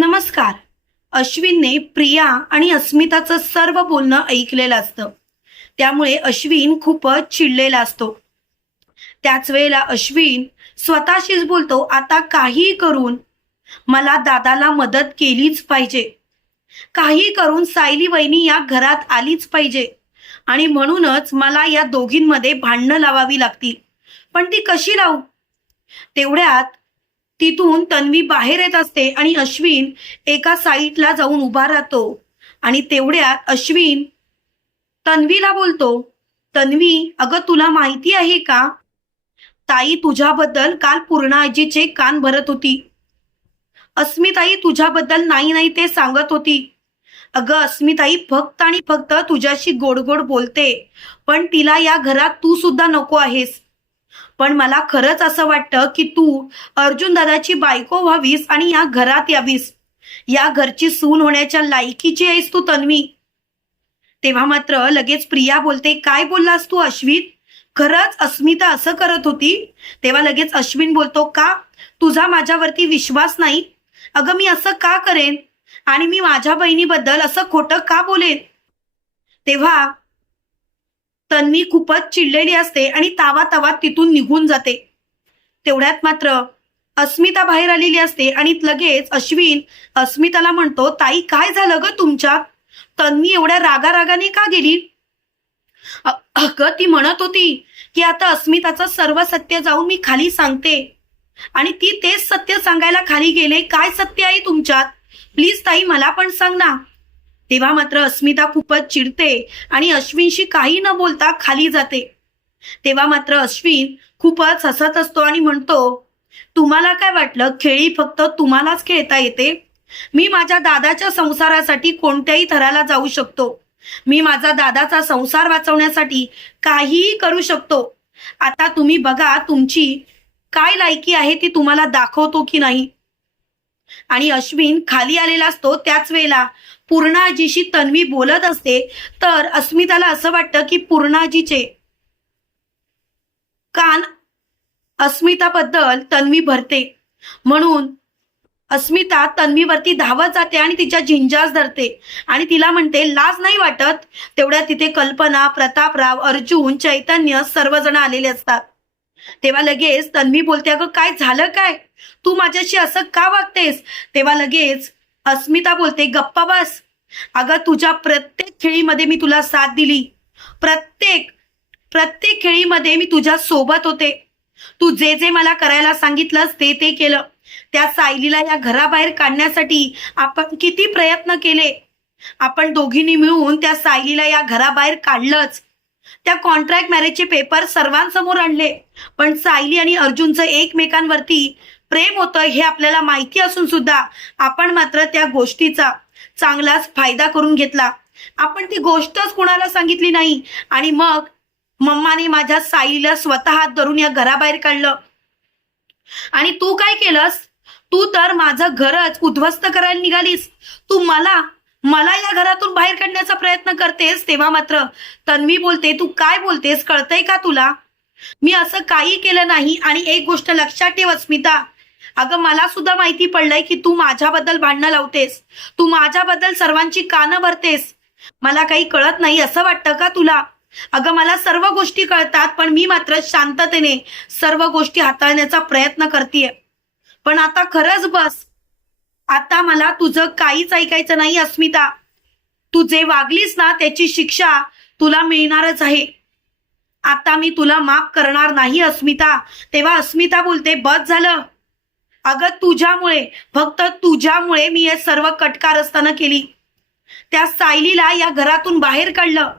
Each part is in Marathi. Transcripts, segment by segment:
नमस्कार. अश्विनने प्रिया आणि अस्मिताचं सर्व बोलणं ऐकलेलं असतं. त्यामुळे अश्विन खूपच चिडलेला असतो. त्याच वेळेला अश्विन स्वतःशीच बोलतो आता काही करून मला दादाला मदत केलीच पाहिजे. काही करून सायली वहिनी या घरात आलीच पाहिजे. आणि म्हणूनच मला या दोघींमध्ये भांडणं लावावी लागतील. पण ती कशी लावू? तेवढ्यात तिथून तन्वी बाहेर येत असते आणि अश्विन एका साईटला जाऊन उभा राहतो. आणि तेवढ्यात अश्विन तन्वीला बोलतो तन्वी अगं तुला माहिती आहे का? ताई तुझ्याबद्दल काल पूर्ण आजीचे कान भरत होती. अस्मिताई तुझ्याबद्दल नाही नाही ते सांगत होती. अगं अस्मिताई फक्त आणि फक्त तुझ्याशी गोड गोड बोलते पण तिला या घरात तू सुद्धा नको आहेस. पण मला खरंच असं वाटतं की तू अर्जुन दादाची बायको व्हावीस आणि या घरात यावीस. या घरची सून होण्याच्या लायकीची आहेस तू तन्वी. तेव्हा मात्र लगेच प्रिया बोलते काय बोललास तू अश्वित खरंच अस्मिता असं करत होती? तेव्हा लगेच अश्विन बोलतो का? तुझा माझ्यावरती विश्वास नाही? अगं मी असं का करेन? आणि मी माझ्या बहिणीबद्दल असं खोटं का बोलेन? तेव्हा तन्वी खूपच चिडलेली असते आणि तावा तावा तिथून निघून जाते. तेवढ्यात मात्र अस्मिता बाहेर आलेली असते आणि लगेच अश्विन अस्मिताला म्हणतो ताई काय झालं ग तुमच्यात तन्वी एवढ्या रागा रागाने का गेली? अगं ती म्हणत होती की आता अस्मिताचं सर्व सत्य जाऊन मी खाली सांगते. आणि ती तेच सत्य सांगायला खाली गेले? काय सत्य आहे तुमच्यात? प्लीज ताई मला पण सांग ना. तेव्हा मात्र अस्मिता खूपच चिडते आणि अश्विनशी काही न बोलता खाली जाते. तेव्हा मात्र अश्विन खूपच हसत असतो आणि म्हणतो तुम्हाला काय वाटलं? खेळी फक्त तुम्हालाच खेळता येते? मी माझ्या दादाच्या संसारासाठी कोणत्याही थराला जाऊ शकतो. मी माझा दादाचा संसार वाचवण्यासाठी काहीही करू शकतो. आता तुम्ही बघा तुमची काय लायकी आहे ती तुम्हाला दाखवतो की नाही. आणि अश्विन खाली आलेला असतो त्याच वेळेला. पूर्णाजीशी तन्वी बोलत असते तर अस्मिताला असं वाटतं की पूर्णाजीचे कान अस्मिताबद्दल तन्वी भरते. म्हणून अस्मिता तन्वीवरती धावत जाते आणि तिच्या झिंजास धरते. आणि तिला म्हणते लाज नाही वाटत? तेवढ्या तिथे कल्पना प्रतापराव अर्जुन चैतन्य सर्वजण आलेले असतात. तेव्हा लगेच तन्वी बोलते अगं काय झालं काय? तू माझ्याशी असं का वागतेस? तेव्हा लगेच अस्मिता बोलते गप्पा बस. अगं तुझ्या प्रत्येक खेळीमध्ये मी तुला साथ दिली. प्रत्येक प्रत्येक खेळीमध्ये मी तुझ्या सोबत होते. तू जे जे मला करायला सांगितलंस ते ते केलं. त्या सायलीला या घराबाहेर काढण्यासाठी आपण किती प्रयत्न केले. आपण दोघींनी मिळून त्या सायलीला या घराबाहेर काढलंच. त्या कॉन्ट्रॅक्ट मॅरेजचे पेपर सर्वांसमोर आणले. पण सायली आणि अर्जुनचं एकमेकांवरती प्रेम होतं हे आपल्याला माहिती असून सुद्धा आपण मात्र त्या गोष्टीचा चांगलाच फायदा करून घेतला. आपण ती गोष्टच कुणाला सांगितली नाही आणि मग मम्माने माझ्या साईला स्वतः हात धरून या घराबाहेर काढलं. आणि तू काय केलंस? तू तर माझं घरच उद्ध्वस्त करायला निघालीस. तू मला मला या घरातून बाहेर काढण्याचा प्रयत्न करतेस तेव्हा मात्र तन्वी बोलते तू काय बोलतेस? कळतंय का तुला? मी असं काही केलं नाही आणि एक गोष्ट लक्षात ठेव अस्मिता अगं मला सुद्धा माहिती पडलंय की तू माझ्याबद्दल भांडणं लावतेस. तू माझ्याबद्दल सर्वांची कानं भरतेस. मला काही कळत नाही असं वाटतं का तुला? अगं मला सर्व गोष्टी कळतात पण मी मात्र शांततेने सर्व गोष्टी हाताळण्याचा प्रयत्न करतेय. पण आता खरंच बस. आता मला तुझं काहीच ऐकायचं नाही अस्मिता. तू जे वागलीस ना त्याची शिक्षा तुला मिळणारच आहे. आता मी तुला माफ करणार नाही अस्मिता. तेव्हा अस्मिता बोलते बस झालं. अगं तुझ्यामुळे फक्त तुझ्यामुळे मी हे सर्व कटकारस्थानं केली. त्या सायलीला या घरातून बाहेर काढलं.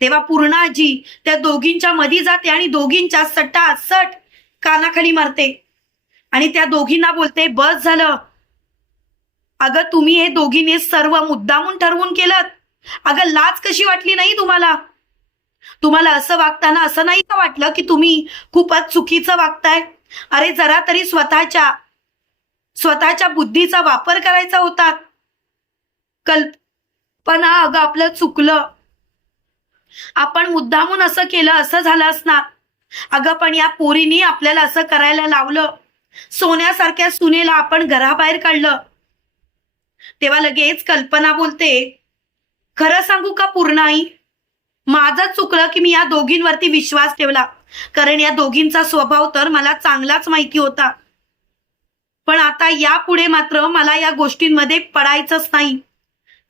तेव्हा पूर्णाजी त्या दोघींच्या मध्ये जाते आणि दोघींच्या सटा सट कानाखाली मारते. आणि त्या दोघींना बोलते बस झालं. अगं तुम्ही हे दोघींनी सर्व मुद्दामून ठरवून केलं अगं लाच कशी वाटली नाही तुम्हाला? तुम्हाला असं वागताना असं नाही का वाटलं की तुम्ही खूपच चुकीचं वागताय? अरे जरा तरी स्वतःच्या स्वतःच्या बुद्धीचा वापर करायचा होता. कल्पना अगं आपलं चुकलं. आपण मुद्दामून असं केलं असं झालं असणार. अगं पण या पोरीनी आपल्याला असं करायला लावलं. सोन्यासारख्या सुनेला आपण घराबाहेर काढलं. तेव्हा लगेच कल्पना बोलते खरं सांगू का पूर्ण आई माझं चुकलं की मी या दोघींवरती विश्वास ठेवला. कारण या दोघींचा स्वभाव तर मला चांगलाच माहिती होता. पण आता यापुढे मात्र मला या गोष्टींमध्ये पडायचंच नाही.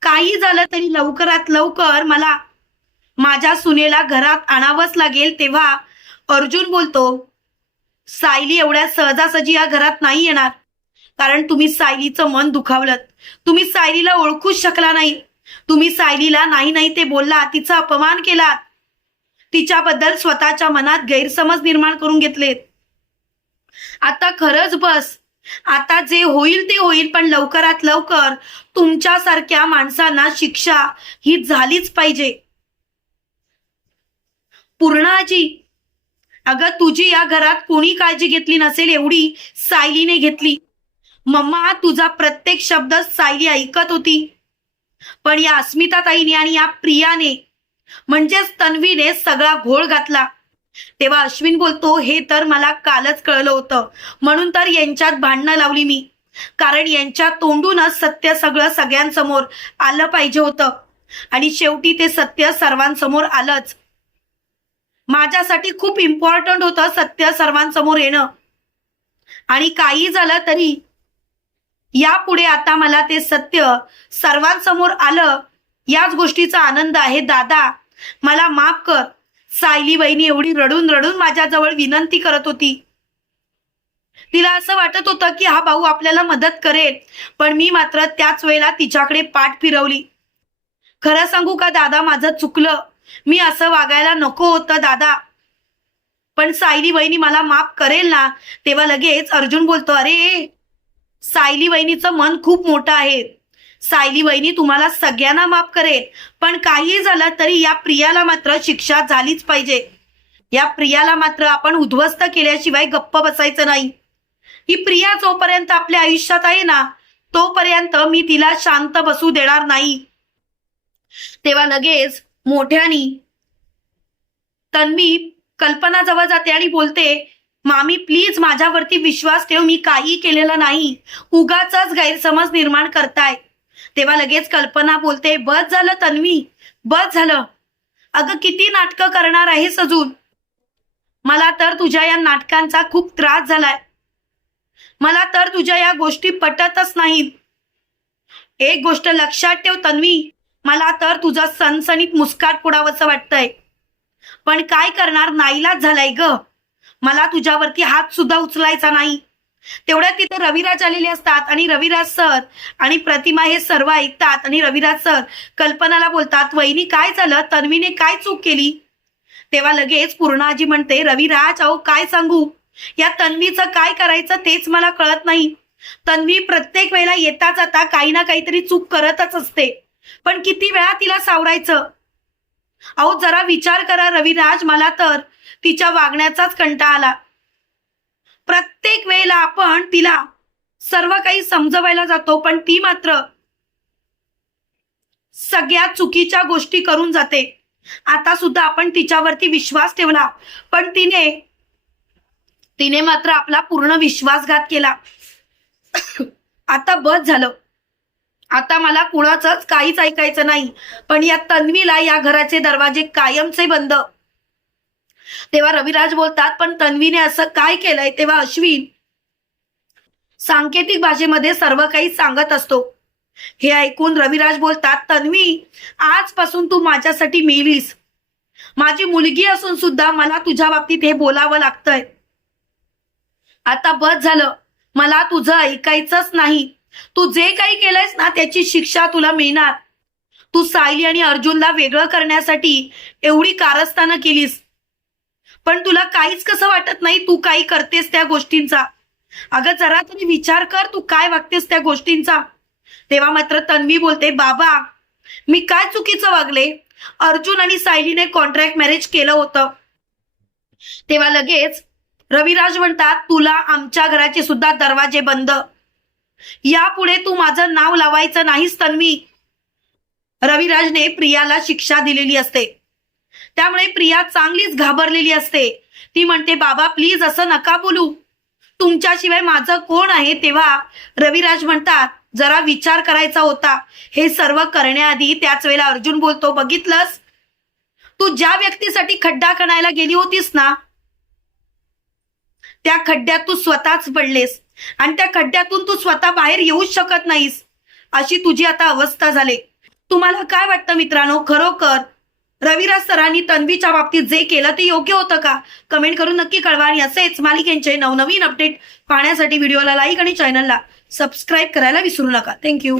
काही झालं तरी लवकरात लवकर मला माझ्या सुनेला घरात आणावंच लागेल तेव्हा अर्जुन बोलतो सायली एवढ्या सहजासहजी या घरात नाही येणार. कारण तुम्ही सायलीचं मन दुखावलं तुम्ही सायलीला ओळखूच शकला नाही. तुम्ही सायलीला नाही नाही ते बोलला तिचा अपमान केलात तिच्याबद्दल स्वतःच्या मनात गैरसमज निर्माण करून घेतलेत. आता खरंच बस. आता जे होईल ते होईल पण लवकरात लवकर तुमच्यासारख्या माणसांना शिक्षा ही झालीच पाहिजे. पूर्णाजी अगं तुझी या घरात कोणी काळजी घेतली नसेल एवढी सायलीने घेतली. मम्मा तुझा प्रत्येक शब्द सायली ऐकत होती. पण या अस्मिताताईने आणि या प्रियाने म्हणजेच तन्वीने सगळा घोळ घातला. तेव्हा अश्विन बोलतो हे तर मला कालच कळलं होतं. म्हणून तर यांच्यात भांडणं लावली मी. कारण यांच्या तोंडूनच सत्य सगळं सगळ्यांसमोर आलं पाहिजे होतं. आणि शेवटी ते सत्य सर्वांसमोर आलंच. माझ्यासाठी खूप इम्पॉर्टंट होतं सत्य सर्वांसमोर येणं. आणि काही झालं तरी यापुढे आता मला ते सत्य सर्वांसमोर आलं याच गोष्टीचा आनंद आहे दादा. मला माफ कर. सायली बहिणी एवढी रडून रडून माझ्याजवळ विनंती करत होती. तिला असं वाटत होतं की हा भाऊ आपल्याला मदत करेल पण मी मात्र त्याच वेळेला तिच्याकडे पाठ फिरवली. खरं सांगू का दादा माझं चुकलं. मी असं वागायला नको होतं दादा. पण सायली बहिणी मला माफ करेल ना तेव्हा लगेच अर्जुन बोलतो अरे सायली वहिनीचं मन खूप मोठं आहे. सायली वहिनी तुम्हाला सगळ्यांना माफ करेल पण काही झालं तरी या प्रियाला मात्र शिक्षा झालीच पाहिजे. या प्रियाला मात्र आपण उद्ध्वस्त केल्याशिवाय गप्प बसायचं नाही. ही प्रिया जोपर्यंत आपल्या आयुष्यात आहे ना तोपर्यंत मी तिला शांत बसू देणार नाही. तेव्हा लगेच मोठ्यानी तन्वी कल्पनाजवळ जाते आणि बोलते मामी प्लीज माझ्यावरती विश्वास ठेव मी काही केलेलं नाही. उगाच गैरसमज निर्माण करताय. तेव्हा लगेच कल्पना बोलते बस झालं तन्वी बस झालं. अगं किती नाटकं करणार आहेस अजून? मला तर तुझ्या या नाटकांचा खूप त्रास झालाय. मला तर तुझ्या या गोष्टी पटतच नाहीत. एक गोष्ट लक्षात ठेव तन्वी मला तर तुझा सणसणीत मुस्काट पुडावंसं वाटतंय. पण काय करणार नाईलाच झालाय ग? मला तुझ्यावरती हात सुद्धा उचलायचा नाही. तेवढ्यात तिथे रविराज आलेले असतात आणि रविराज सर आणि प्रतिमा हे सर्व ऐकतात आणि रविराज सर कल्पनाला बोलतात वहिनी काय झालं? तन्वीने काय चूक केली? तेव्हा लगेच पूर्णाजी म्हणते रविराज अहो काय सांगू? या तन्वीचं काय करायचं तेच मला कळत नाही. तन्वी प्रत्येक वेळेला येता जाता काही ना काहीतरी चूक करतच असते. पण किती वेळा तिला सावरायचं? अहो जरा विचार करा रविराज मला तर. तिच्या वागण्याचाच कंटाळा आला. प्रत्येक वेळेला आपण तिला सर्व काही समजवायला जातो पण ती मात्र सगळ्या चुकीच्या गोष्टी करून जाते. आता सुद्धा आपण तिच्यावरती विश्वास ठेवला पण तिने तिने मात्र आपला पूर्ण विश्वासघात केला. आता बस झालं. आता मला कुणाचंच काहीच ऐकायचं नाही. पण या तन्वीला या घराचे दरवाजे कायमचे बंद. तेव्हा रविराज बोलतात पण तन्वीने असं काय केलंय? तेव्हा अश्विन सांकेतिक भाषेमध्ये सर्व काही सांगत असतो. हे ऐकून रविराज बोलतात तन्वी आजपासून तू माझ्यासाठी मेलीस. माझी मुलगी असून सुद्धा मला तुझ्या बाबतीत हे बोलावं लागतंय. आता बस झालं. मला तुझं ऐकायचंच नाही. तू जे काही केलंयस ना त्याची शिक्षा तुला मिळणार. तू सायली आणि अर्जुनला वेगळं करण्यासाठी एवढी कारस्थानं केलीस. पण तुला काहीच कसं वाटत नाही? तू काही करतेस त्या गोष्टींचा. अगं जरा तरी विचार कर तू काय वागतेस त्या गोष्टींचा. तेव्हा मात्र तन्वी बोलते बाबा मी काय चुकीचं वागले? अर्जुन आणि सायलीने कॉन्ट्रॅक्ट मॅरेज केलं होतं. तेव्हा लगेच रविराज म्हणतात तुला आमच्या घराचे सुद्धा दरवाजे बंद. यापुढे तू माझं नाव लावायचं नाहीस तन्वी. रविराजने प्रियाला शिक्षा दिलेली असते. त्यामुळे प्रिया चांगलीच घाबरलेली असते. ती म्हणते बाबा प्लीज असं नका बोलू. तुमच्याशिवाय माझं कोण आहे? तेव्हा रविराज म्हणतात जरा विचार करायचा होता. हे सर्व करण्याआधी त्याच वेळेला अर्जुन बोलतो बघितलंस? तू ज्या व्यक्तीसाठी खड्डा खणायला गेली होतीस ना त्या खड्ड्यात तू स्वतःच पडलेस. आणि त्या खड्ड्यातून तू स्वतः बाहेर येऊच शकत नाहीस. अशी तुझी आता अवस्था झाली. तुम्हाला काय वाटतं मित्रांनो? खरोखर रविराज सरांनी तन्वीच्या बाबतीत जे केलं ते योग्य होतं का? कमेंट करून नक्की कळवा आणि असेच मालिकेंचे नवनवीन अपडेट पाहण्यासाठी व्हिडिओला लाईक आणि चॅनलला सबस्क्राईब करायला विसरू नका. थँक्यू